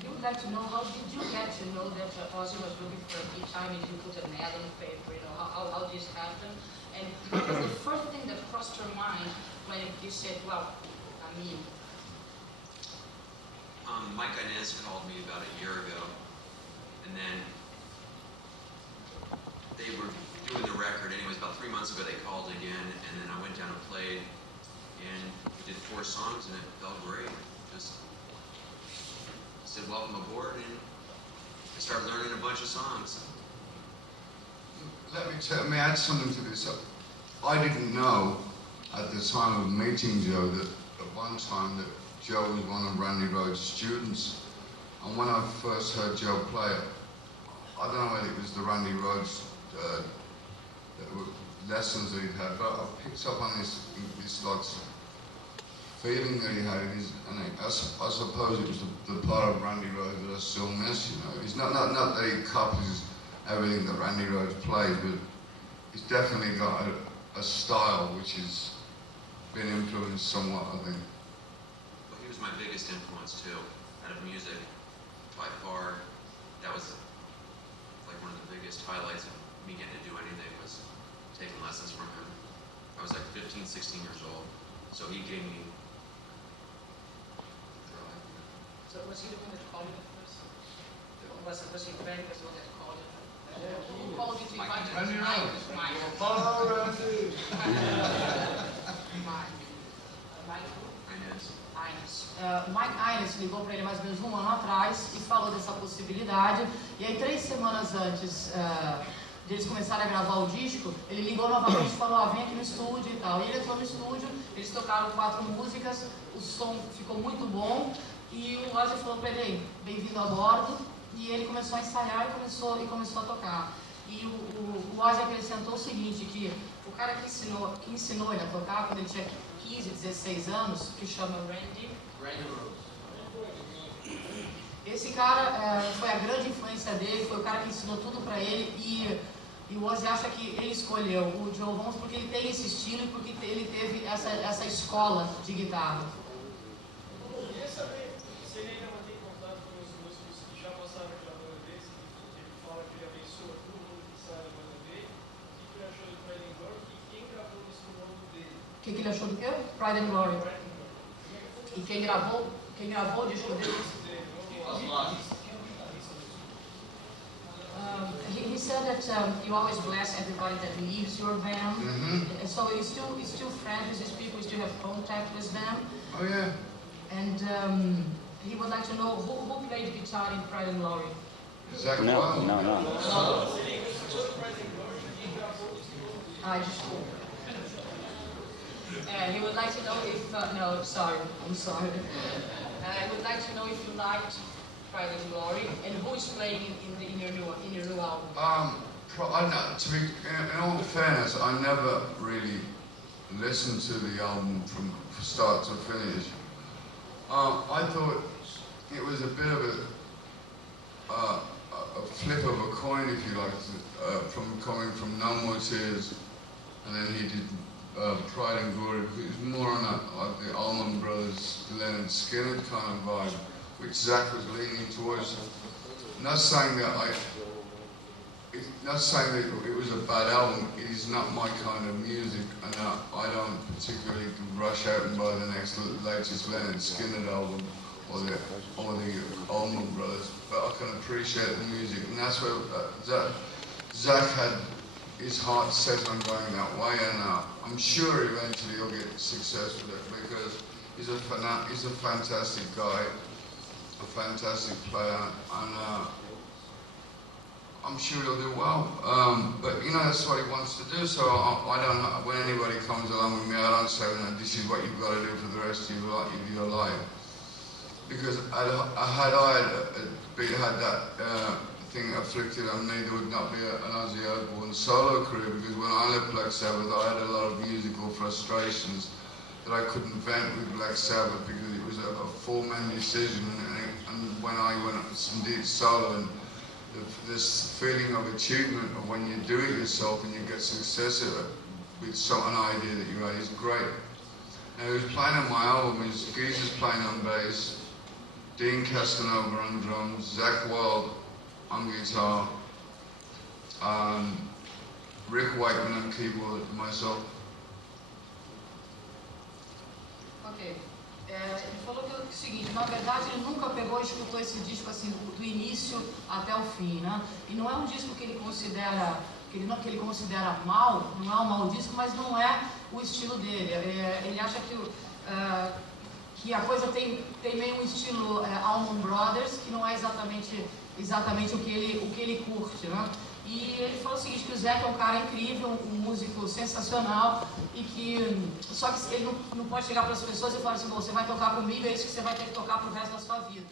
He would like to know, how did you get to know that Ozzy was looking for a guitar? Did you put an ad on paper? You know, how this happened? And what was the first thing that crossed your mind when you said, well, I mean... Mike Inez called me about a year ago, and then they were doing the record. Anyways, about 3 months ago they called again, and then I went down and played, and we did 4 songs, and it felt great. Just said welcome aboard, and I started learning a bunch of songs. Let me add something to this. I didn't know at the time of meeting Joe that at one time that Joe was one of Randy Rhoads' students. And when I first heard Joe play, I don't know whether it was the Randy Rhoads lessons that he'd had, but I picked up on this like feeling that he had in his, and I suppose it was the part of Randy Rhoads that I still miss. You know, it's not that he copies everything that Randy Rhoads plays, but he's definitely got a style which has been influenced somewhat, I think. Well, he was my biggest influence too, out of music, by far. That was like one of the biggest highlights of me getting to do anything, was taking lessons from him. I was like 15, 16 years old, so he gave me drive. So was he the one that called you first? Was he Randy was the one that called you? Who called you to invite you? Randy Rhoads. Mike. Oh, Randy! Mike who? Inez. Mike Inez ligou para ele mais ou menos um ano atrás e falou dessa possibilidade. E aí 3 semanas antes de eles começarem a gravar o disco, ele ligou novamente e falou, vem aqui no estúdio e tal. E ele entrou no estúdio, eles tocaram 4 músicas, o som ficou muito bom e o Ozzy falou para ele, bem-vindo a bordo. E ele começou a ensaiar e começou a tocar. E o Ozzy acrescentou o seguinte, que o cara que ensinou ele a tocar quando ele tinha 15, 16 anos, que chama Randy Rhoads. Esse cara foi a grande influência dele, foi o cara que ensinou tudo pra ele e o Ozzy acha que ele escolheu o Joe Holmes porque ele tem esse estilo e porque ele teve essa escola de guitarra. Eu queria saber se ele ainda mantém contato com os músicos que já passaram pela banda dele, que ele fala que ele abençoa todo mundo que sai da banda dele, o que ele achou do Pride and Glory e quem gravou o disco novo dele. O que ele achou do quê? Pride and Glory. E quem gravou o disco dele? He said that you always bless everybody that leaves your band. Mm-hmm. So you still friends with these people, you still have contact with them. Oh yeah. And he would like to know who played guitar in Pride and Glory. Zakk Wilde. No. I just. He would like to know if no, sorry, I'm sorry. I would like to know if you liked Pride and Glory and who is playing in your new album. To be in all fairness, I never really listened to the album from start to finish. I thought it was a bit of a flip of a coin, if you like, from coming from No More Tears, and then he did Pride and Glory. It was more on like the Allman Brothers, Leonard Skinner kind of vibe, which Zakk was leaning towards. Not saying that it was a bad album. It is not my kind of music, and I don't particularly rush out and buy the latest Leonard Skinner album or the Allman Brothers. But I can appreciate the music, and that's where Zakk had his heart set on going that way, and I'm sure eventually he'll get success with it because he's a fantastic guy, a fantastic player, and I'm sure he'll do well. But you know, that's what he wants to do. So I don't. When anybody comes along with me, I don't say, no, "This is what you've got to do for the rest of your life," because had that thing afflicted on me, there would not be an Ozzy Osbourne solo career, because when I left Black Sabbath, I had a lot of musical frustrations that I couldn't vent with Black Sabbath because it was a 4-man decision, and when I went and did solo, and this feeling of achievement of when you do it yourself and you get success at it with an idea that you write is great. Now he was playing on my album, Geezer's playing on bass, Dean Castanova on drums, Zakk Wilde on guitar, and Rick Wakeman on keyboard, myself. Ok. Ele falou que é o seguinte, na verdade ele nunca pegou e escutou esse disco assim do início até o fim, né? E não é um disco que ele considera mal, não é um mau disco, mas não é o estilo dele. Ele acha que a coisa tem meio um estilo Allman Brothers, que não é exatamente o que ele curte, né? E ele falou o seguinte, que o Zakk é um cara incrível, um músico sensacional, e que só que ele não pode chegar para as pessoas e falar assim, bom, você vai tocar comigo, é isso que você vai ter que tocar pro resto da sua vida.